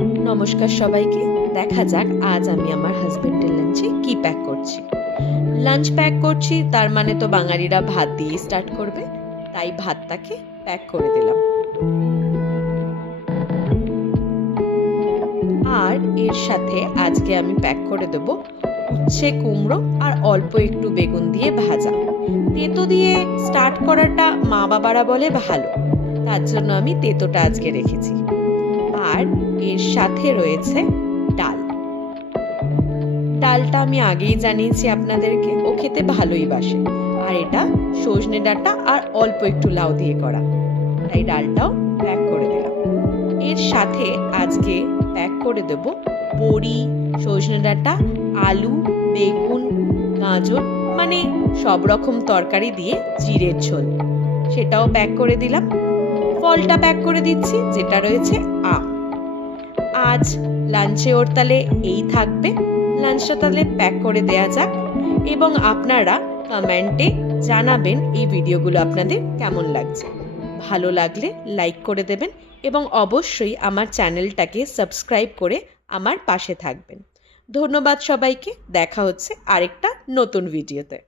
নমস্কার সবাইকে। দেখা যাক আজ আমি আমার হাজবেন্ডের লাঞ্চে কি প্যাক করছি। লাঞ্চ প্যাক করছি, তার মানে তো বাঙালিরা ভাত দিয়ে স্টার্ট করবে, তাই ভাতটাকে প্যাক করে দিলাম। আর এর সাথে আজকে আমি প্যাক করে দেব উচ্ছে কুমড়ো আর অল্প একটু বেগুন দিয়ে ভাজা। তেতো দিয়ে স্টার্ট করাটা মা বাবারা বলে ভালো, তার জন্য আমি তেতোটা আজকে রেখেছি। আর এর সাথে রয়েছে ডাল। ডালটা আমি আগেই জানিয়েছি আপনাদেরকে, ও খেতে ভালোই বাসে। আর এটা সজনে ডাঁটা আর অল্প একটু লাউ দিয়ে করা, তাই ডালটাও প্যাক করে দিলাম। এর সাথে আজকে প্যাক করে দেব বড়ি, সজনে ডাঁটা, আলু, বেগুন, গাজর, মানে সব রকম তরকারি দিয়ে জিরের ঝোল, সেটাও প্যাক করে দিলাম। ফলটা প্যাক করে দিচ্ছি, যেটা রয়েছে আম। আজ লাঞ্চে ওর তাহলে এই থাকবে। লাঞ্চটা তাহলে প্যাক করে দেয়া যাক, এবং আপনারা কমেন্টে জানাবেন এই ভিডিওগুলো আপনাদের কেমন লাগছে। ভালো লাগলে লাইক করে দেবেন এবং অবশ্যই আমার চ্যানেলটাকে সাবস্ক্রাইব করে আমার পাশে থাকবেন। ধন্যবাদ সবাইকে। দেখা হচ্ছে আরেকটা নতুন ভিডিওতে।